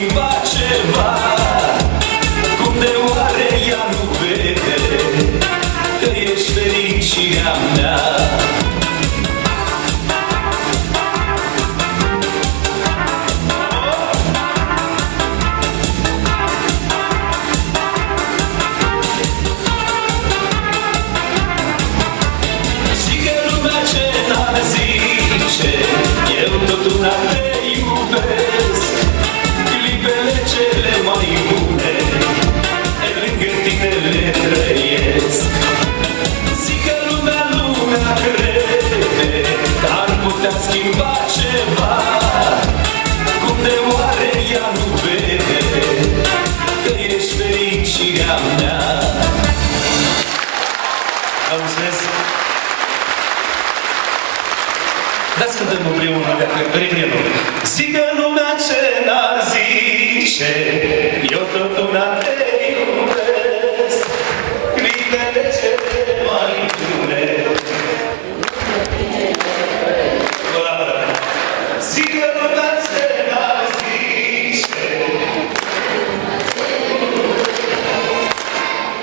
schimbat ceva. Cum de oare ea nu vede că ești fericirea mea? Eu tot una te iubesc, clipele cele mai bune lângă tine le trăiesc. Zic că lumea crede că ar putea schimba ceva. Cum de oare ea nu vede că ești fericirea mea? Mulțumesc! Dați cântăm împreună refrenul. Zică lumea ce n-ar zice, eu tot una te iubesc, clipele cele mai bune. Zică lumea ce n-ar zice,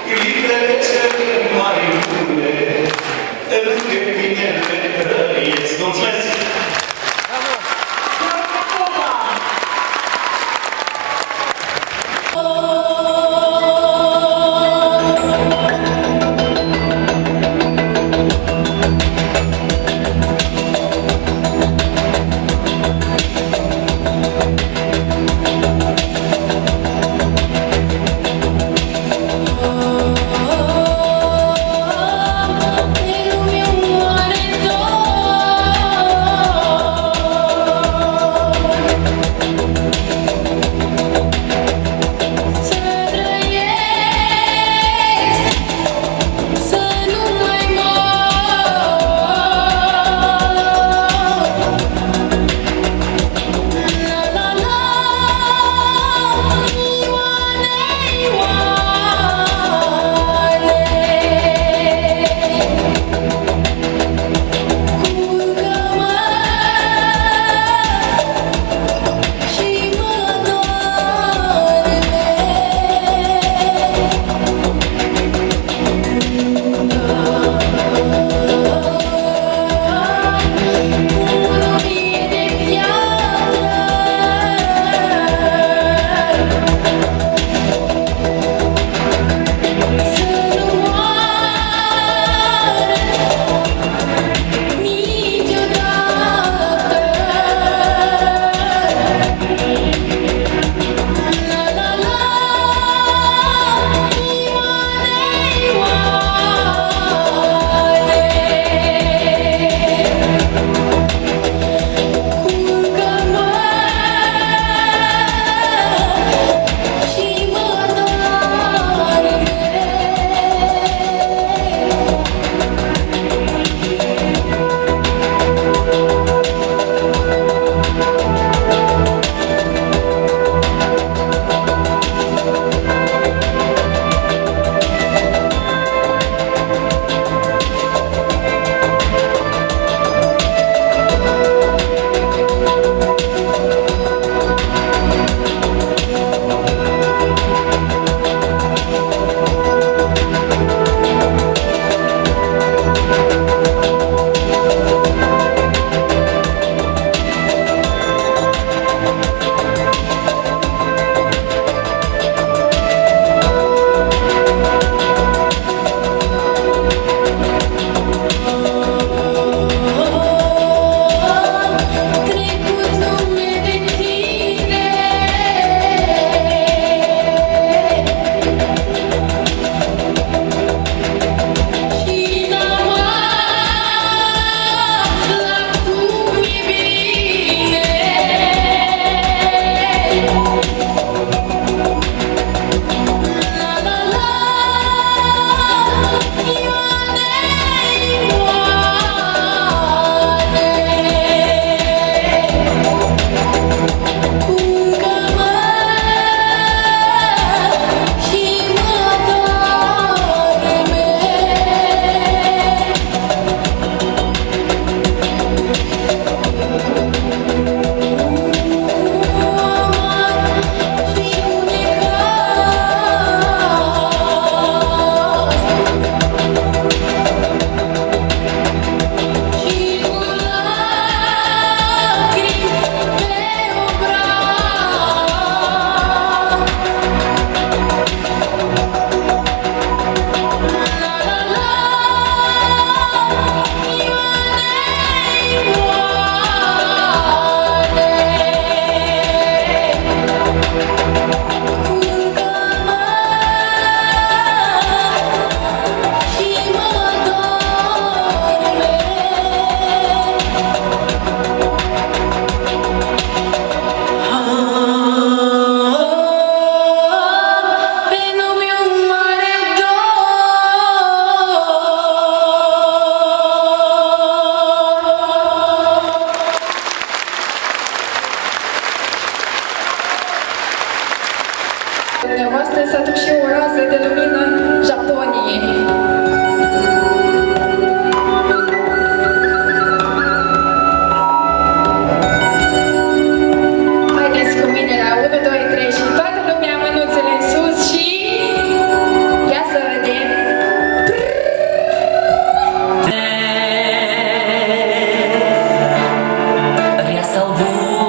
clipele cele mai bune, lângă tine le trăiesc. Mulțumesc! Oh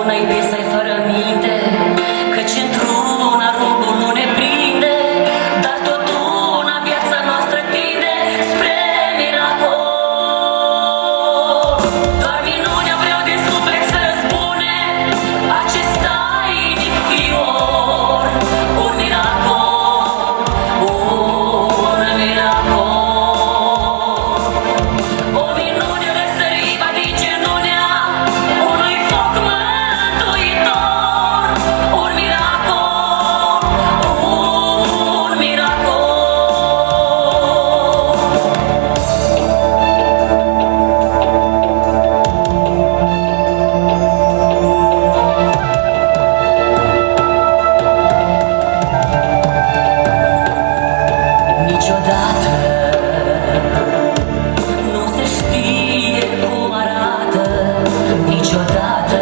Bună-i piesa-i fără minte, căci într-una rugul nu ne prinde, dar tot una viața noastră tinde spre miracol. Doar minunea vreau de suflet să răzbune acesta inic fior. Un miracol, un miracol. O minune răsăriva din genunea unui foc mântuitor. Un miracol, un miracol. Niciodată nu se știe cum arată, niciodată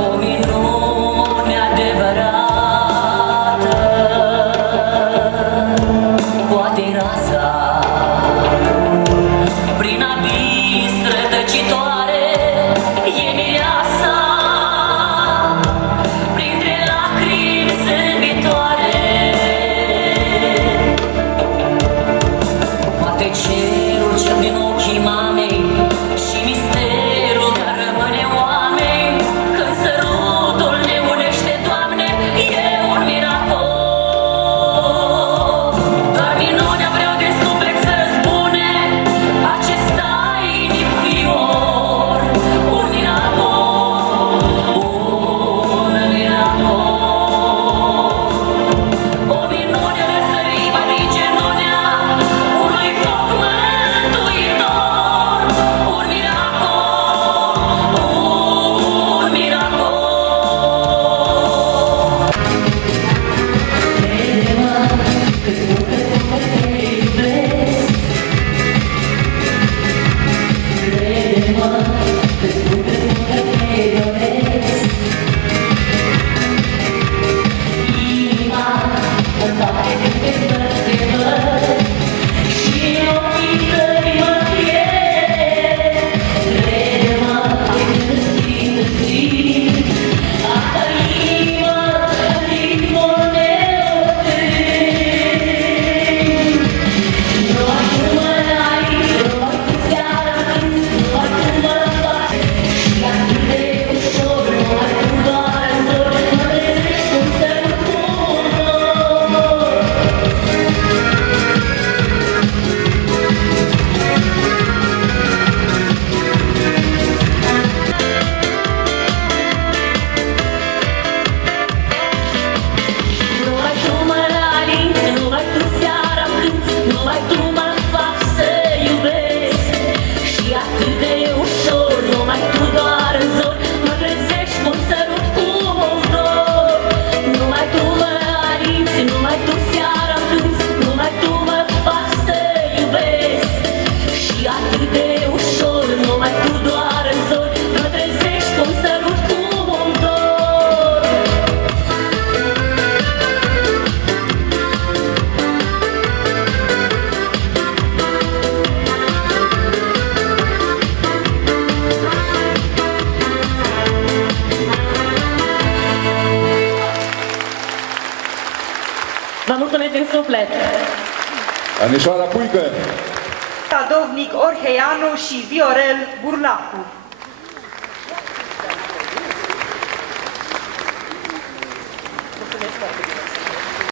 o minune adevărată. Poate-i raza prin abis rătăcitoare, e mireasa printre lacrimi zâmbitoare. Poate cerul cel din ochii mamei și misterul care rămâne oameni când sărutul ne unește, Doamne, e un miracol. Doar minunea vreau de suflet să răzbune acesta inic fior. Un miracol, un miracol. O minune răsăriva din genunea unui foc mântuitor. Un miracol, un miracol. Crede-mă că spun că te iubesc. Crede-mă că spun că te doresc. Inima îmi bate de te văd și ochii tăi mă pierd. Crede-mă că când simt asta inima în ritmul meu trec. Numai tu mă ai, numai tu seara când, numai tu mă faci și atât de ușor, numai tu doar în zori mă trezești cum sărut cu un dor. Numai tu mă alinți, numai tu seara cânti, numai tu mă faci să iubesc și atât de ușor, numai tu doar în zori mă trezești cum sărut cu un dor. Numai tu mă alinți, numai tu seara cânti, numai tu mă faci să iubesc și atât de ușor, numai tu doar în zori mă trezești cum sărut cu un dor. Vă mulțumesc din suflet! Anișoara Puică. Sadovnic Orheanu și Viorel Burlacu. Mulțumesc foarte bine!